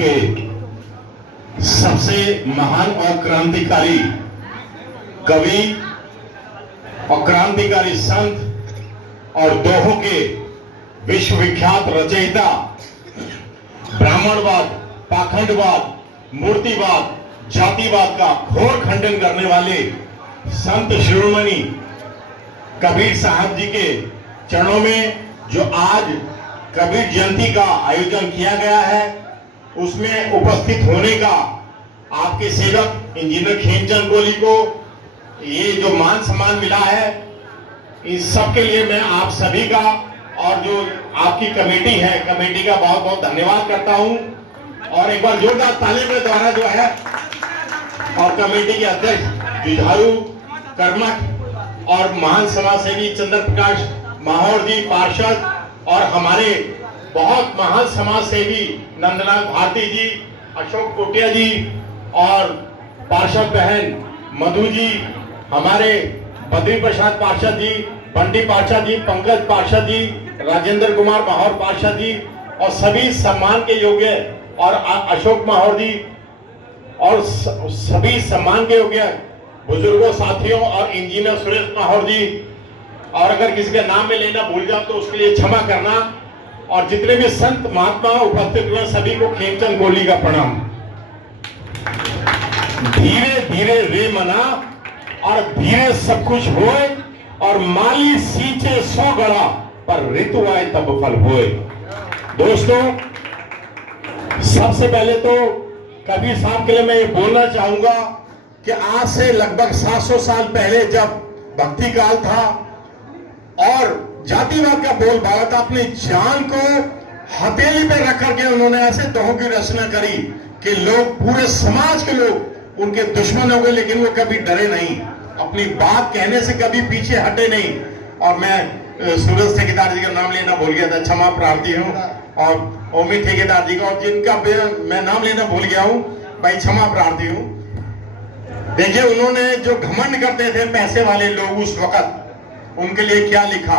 के सबसे महान और क्रांतिकारी कवि और क्रांतिकारी संत और दोहों के विश्वविख्यात रचयिता, ब्राह्मणवाद, पाखंडवाद, मूर्तिवाद, जातिवाद का घोर खंडन करने वाले संत शिरोमणि कबीर साहब जी के चरणों में जो आज कबीर जयंती का आयोजन किया गया है, उसमें उपस्थित होने का आपके सेवक इंजीनियर खेमचंद कोहली को ये जो मान सम्मान मिला है, इस सब के लिए मैं आप सभी का और जो आपकी कमेटी है, कमेटी का बहुत बहुत धन्यवाद करता हूं। और एक बार जोरदार ताली मेरे द्वारा जो है, और कमेटी के अध्यक्ष जुझारू कर्मठ और महान समाज सेवी चंद्र प्रकाश माहौर जी, पार्षद, और हमारे बहुत महान समाज सेवी नंदलाल भारती जी, अशोक कोटिया जी, और पार्षद बहन मधु जी, हमारे बद्री प्रसाद पार्षद जी, बंटी पार्षद जी, पंकज पार्षद जी, राजेंद्र कुमार माहौर पार्षद जी, और सभी सम्मान के योग्य, और अशोक माहौर जी, और सभी सम्मान के योग्य बुजुर्गों, साथियों, और इंजीनियर सुरेश माहौर जी, और अगर किसी का नाम में लेना भूल जाओ तो उसके लिए क्षमा करना, और जितने भी संत महात्मा उपस्थित हुए सभी को खेमचंद कोहली का प्रणाम। धीरे धीरे रे मना और धीरे सब कुछ होए, और माली सींचे सो गड़ा पर ऋतु आए तब फल होए। दोस्तों, सबसे पहले तो कबीर साहब के लिए मैं ये बोलना चाहूंगा कि आज से लगभग 700 साल पहले जब भक्ति काल था और जातिवाद का बोलबाला था, अपनी जान को हथेली पे रख करके उन्होंने ऐसे दोहों की रचना करी कि लोग, पूरे समाज के लोग उनके दुश्मन हो गए, लेकिन वो कभी डरे नहीं, अपनी बात कहने से कभी पीछे हटे नहीं। और मैं सूरज ठेकेदार जी का नाम लेना भूल गया था, क्षमा प्रार्थी हूँ, और ओमी ठेकेदार जी का, और जिनका मैं नाम लेना भूल गया हूँ भाई, क्षमा प्रार्थी हूँ। देखिए, उन्होंने जो घमंड करते थे पैसे वाले लोग उस वक्त, उनके लिए क्या लिखा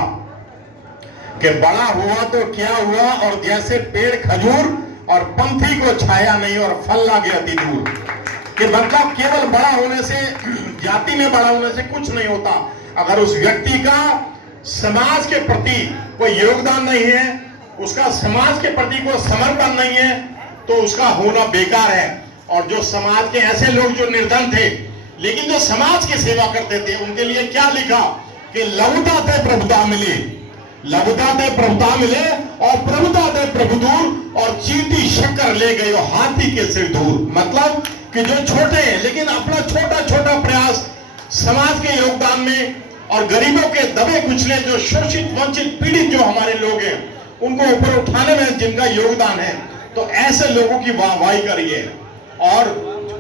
कि बड़ा हुआ तो क्या हुआ, और जैसे पेड़ खजूर, और पंथी को छाया नहीं और फल ला गया अति दूर। कि मतलब केवल बड़ा होने से, जाति में बड़ा होने से कुछ नहीं होता, अगर उस व्यक्ति का समाज के प्रति कोई योगदान नहीं है, उसका समाज के प्रति कोई समर्पण नहीं है, तो उसका होना बेकार है। और जो समाज के ऐसे लोग जो निर्धन थे लेकिन जो समाज की सेवा करते थे, उनके लिए क्या लिखा कि लघुता ते प्रभुता मिले, लघुता ते प्रभुता मिले, और प्रभुता ते प्रभु दूर, और चींटी शक्कर ले गए हाथी के सिर दूर। मतलब कि जो छोटे हैं लेकिन अपना छोटा छोटा प्रयास समाज के योगदान में, और गरीबों के दबे कुचले, जो शोषित वंचित पीड़ित जो हमारे लोग हैं, उनको ऊपर उठाने में जिनका योगदान है, तो ऐसे लोगों की वाहवाही करिए। और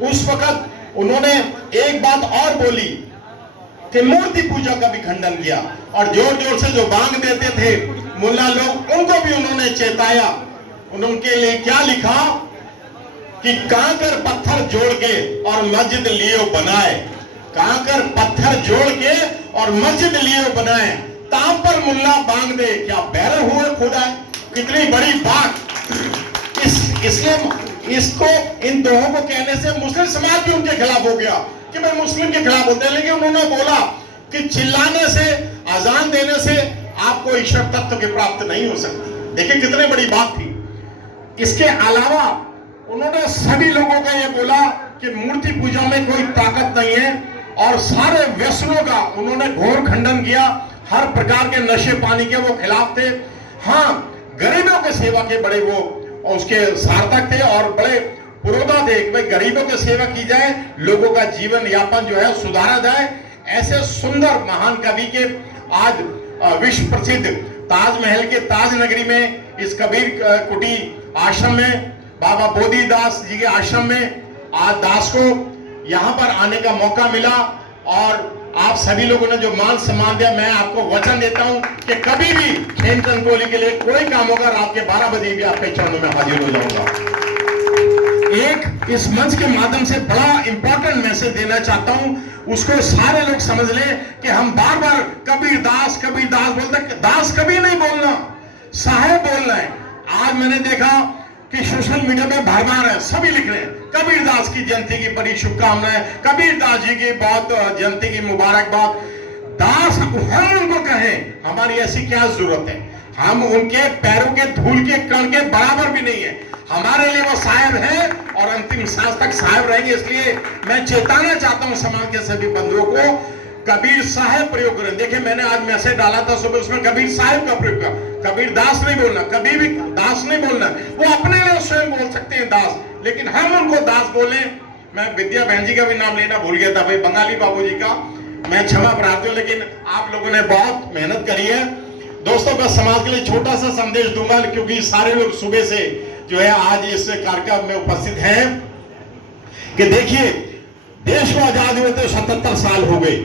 उस वक्त उन्होंने एक बात और बोली कि मूर्ति पूजा का भी खंडन किया, और जोर जोर से जो बांग देते थे मुल्ला लोग, उनको भी उन्होंने चेताया। उनके लिए क्या लिखा कि कांकर पत्थर जोड़ के और मस्जिद लियो बनाए, कांकर पत्थर जोड़ के और मस्जिद लियो बनाए, ताम पर मुल्ला बांग दे, क्या बैरर हुए खुदा। कितनी बड़ी बात। इसलिए इसको, इन दोहों को कहने से मुस्लिम समाज भी उनके खिलाफ हो गया कि भाई मुस्लिम के खिलाफ होते हैं, लेकिन उन्होंने बोला कि चिल्लाने से, अजान देने से आपको ईश्वर तत्व की प्राप्त नहीं हो सकती। देखिए कितनी बड़ी बात थी। इसके अलावा उन्होंने सभी लोगों का यह बोला कि मूर्ति पूजा में कोई ताकत नहीं है, और सारे व्यसनों का उन्होंने घोर खंडन किया। हर प्रकार के नशे पानी के वो खिलाफ थे। हाँ, गरीबों के सेवा के बड़े वो उसके सार्थक थे, और बड़े पुरोधा थे कि भाई गरीबों की सेवा की जाए, लोगों का जीवन यापन जो है सुधारा जाए। ऐसे सुंदर महान कवि के आज विश्व प्रसिद्ध ताजमहल के ताज नगरी में, इस कबीर कुटी आश्रम में, बाबा बोधिदास जी के आश्रम में आज दास को यहाँ पर आने का मौका मिला, और आप सभी लोगों ने जो मान सम्मान दिया, मैं आपको वचन देता हूं कि कभी भी खेमचंद कोहली के लिए कोई काम होगा, रात के 12 बजे भी आपके चरणों में हाजिर हो जाऊंगा। एक इस मंच के माध्यम से बड़ा इंपॉर्टेंट मैसेज देना चाहता हूं, उसको सारे लोग समझ लें कि हम बार बार कबीर दास बोलते, दास कभी नहीं बोलना, साहेब बोलना है। आज मैंने देखा कि सोशल मीडिया में भर भर है, सभी लिख रहे हैं कबीर दास की जयंती की बड़ी शुभकामनाएं, कबीर दास जी की बहुत जयंती की मुबारकबाद। दास हम उनको कहें, हमारी ऐसी क्या जरूरत है? हम उनके पैरों के धूल के कण के बराबर भी नहीं है। हमारे लिए वो साहेब है और अंतिम सांस तक साहेब रहेंगे। इसलिए मैं चेताना चाहता हूं समाज के सभी बंधुओं को, कबीर साहेब प्रयोग करें। देखिए मैंने आज मैसेज डाला था सुबह, उसमें कबीर साहेब का प्रयोग कर, कबीर दास नहीं बोलना, कभी भी दास नहीं बोलना। वो अपने लिए स्वयं बोल सकते हैं दास, लेकिन हम उनको दास बोले। मैं विद्या बहन जी का भी नाम लेना भूल गया था, भाई बंगाली बाबू जी का, मैं क्षमा प्रार्थी हूं, लेकिन आप लोगों ने बहुत मेहनत करी है। दोस्तों बस समाज के लिए छोटा सा संदेश दूंगा, क्योंकि सारे लोग सुबह से जो है आज इस कार्यक्रम में उपस्थित हैं, कि देखिए देश को आजाद हुए तो 77 साल हो गए,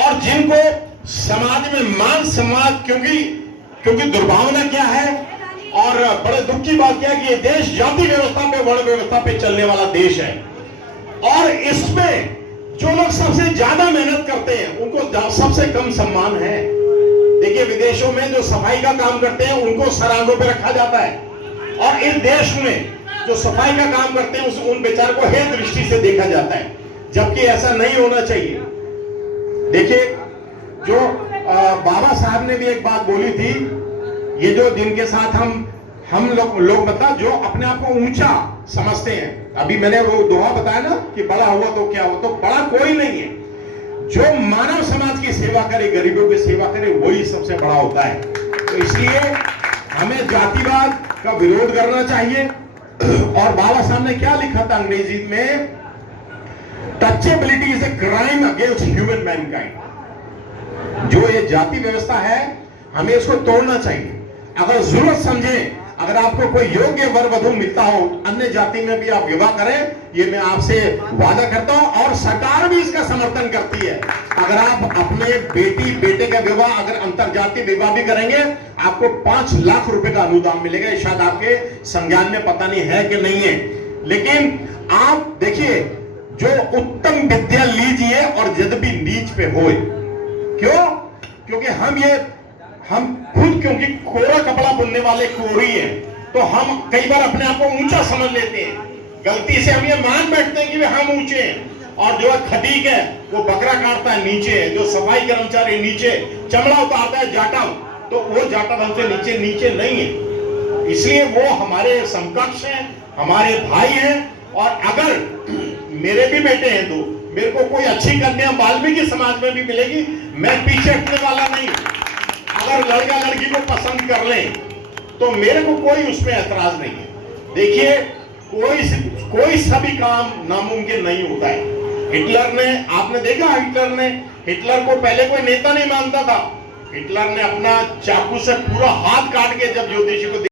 और जिनको समाज में मान सम्मान, क्योंकि दुर्भावना क्या है और बड़े दुख की बात क्या है कि ये देश जाति व्यवस्था पे, वर्ण व्यवस्था पे चलने वाला देश है, और इसमें जो लोग सबसे ज्यादा मेहनत करते हैं उनको सबसे कम सम्मान है। देखिए विदेशों में जो सफाई का काम करते हैं उनको सरांगों पे रखा जाता है, और इस देश में जो सफाई का काम करते हैं उन बेचारों को हे दृष्टि से देखा जाता है, जबकि ऐसा नहीं होना चाहिए। देखिए जो बाबा साहब ने भी एक बात बोली थी, ये जो जिनके साथ हम लोग मतलब जो अपने आप को ऊंचा समझते हैं, अभी मैंने वो दोहा बताया ना कि बड़ा हुआ तो क्या हुआ, तो बड़ा कोई नहीं है। जो मानव समाज की सेवा करे, गरीबों की सेवा करे, वही सबसे बड़ा होता है। तो इसलिए हमें जातिवाद का विरोध करना चाहिए। और बाबा साहब ने क्या लिखा था अंग्रेजी में, touchability is a crime against human mankind. जो ये जाति व्यवस्था है हमें इसको तोड़ना चाहिए। अगर जरूरत समझें, अगर आपको कोई योग्य वर वधु मिलता हो अन्य जाति में भी आप विवाह करें, ये मैं आपसे वादा करता हूं, और सरकार भी इसका समर्थन करती है। अगर आप अपने बेटी बेटे का विवाह अगर अंतर जाति विवाह भी करेंगे, आपको 5 लाख रुपए का अनुदान मिलेगा। शायद आपके संज्ञान में पता नहीं है कि नहीं है, लेकिन आप देखिए जो उत्तम विद्या लीजिए और यद्यपि नीच पे होए। क्यों? क्योंकि हम खुद क्योंकि कोरा कपड़ा बुनने वाले कोरी हैं, तो हम कई बार अपने आप को ऊंचा समझ लेते हैं। गलती से हम ये मान बैठते हैं कि हम ऊंचे हैं, और जो खटीक है वो बकरा काटता है नीचे है, जो सफाई कर्मचारी नीचे, चमड़ा उतारता है जाटा, तो वो जाटा हमसे नीचे नहीं है। इसलिए वो हमारे समकक्ष हैं, हमारे भाई हैं। और अगर मेरे भी बेटे हैं तो मेरे को कोई अच्छी कन्या वाल्मीकि समाज में भी मिलेगी, मैं पीछे हटने वाला नहीं। अगर लड़का लड़की को पसंद कर ले तो मेरे को कोई उसमें ऐतराज नहीं है। देखिए कोई सभी काम नामुमकिन नहीं होता है। हिटलर ने, आपने देखा हिटलर को पहले कोई नेता नहीं मानता था। हिटलर ने अपना चाकू से पूरा हाथ काट के जब ज्योतिषी को